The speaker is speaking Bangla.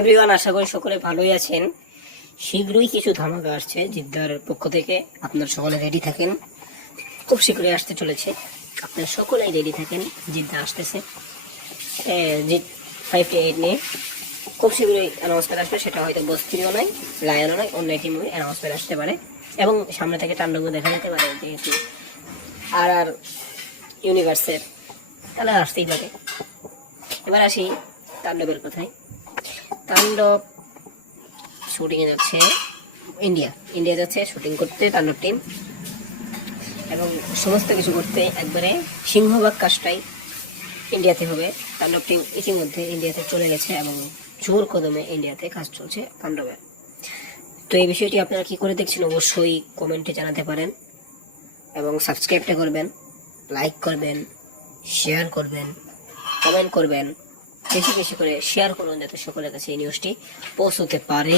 এভরিওয়ান, আশা করি সকলে ভালোই আছেন। শীঘ্রই কিছু ধামাকা আসছে জিদ্দার পক্ষ থেকে। আপনার সকলে রেডি থাকেন। খুব শীঘ্রই আসতে চলেছে। আপনার সকলেই রেডি থাকেন, জিদ্দা আসতেছে। জিদ ফাইভ এইট নিয়ে। খুব শীঘ্রই অ্যানাউন্সমেন্ট আসবে, সেটা হয়তো বস্তিও নয় লায়নও নয়, অন্য একটি মুভি অ্যানাউন্সমেন্ট আসতে পারে। এবং সামনে থেকে তাণ্ডবও দেখা যেতে পারে, যেহেতু আর আর ইউনিভার্সের তাহলে আসতেই পারে। এবার আসি তাণ্ডবের কথায়। তাণ্ডব শুটিংয়ে যাচ্ছে ইন্ডিয়া। ইন্ডিয়া যাচ্ছে শুটিং করতে, তাণ্ডব টিম এবং সমস্ত কিছু করতে একবারে সিংহভাগ কাজটাই ইন্ডিয়াতে হবে। তাণ্ডব টিম ইতিমধ্যে ইন্ডিয়াতে চলে গেছে এবং জোর কদমে ইন্ডিয়াতে কাজ চলছে তাণ্ডবের তো এই বিষয়টি আপনারা কি করে দেখছেন অবশ্যই কমেন্টে জানাতে পারেন এবং সাবস্ক্রাইবটা করবেন লাইক করবেন শেয়ার করবেন কমেন্ট করবেন। বেশি বেশি করে শেয়ার করুন যাতে সকলের কাছে এই নিউজটি পৌঁছতে পারে।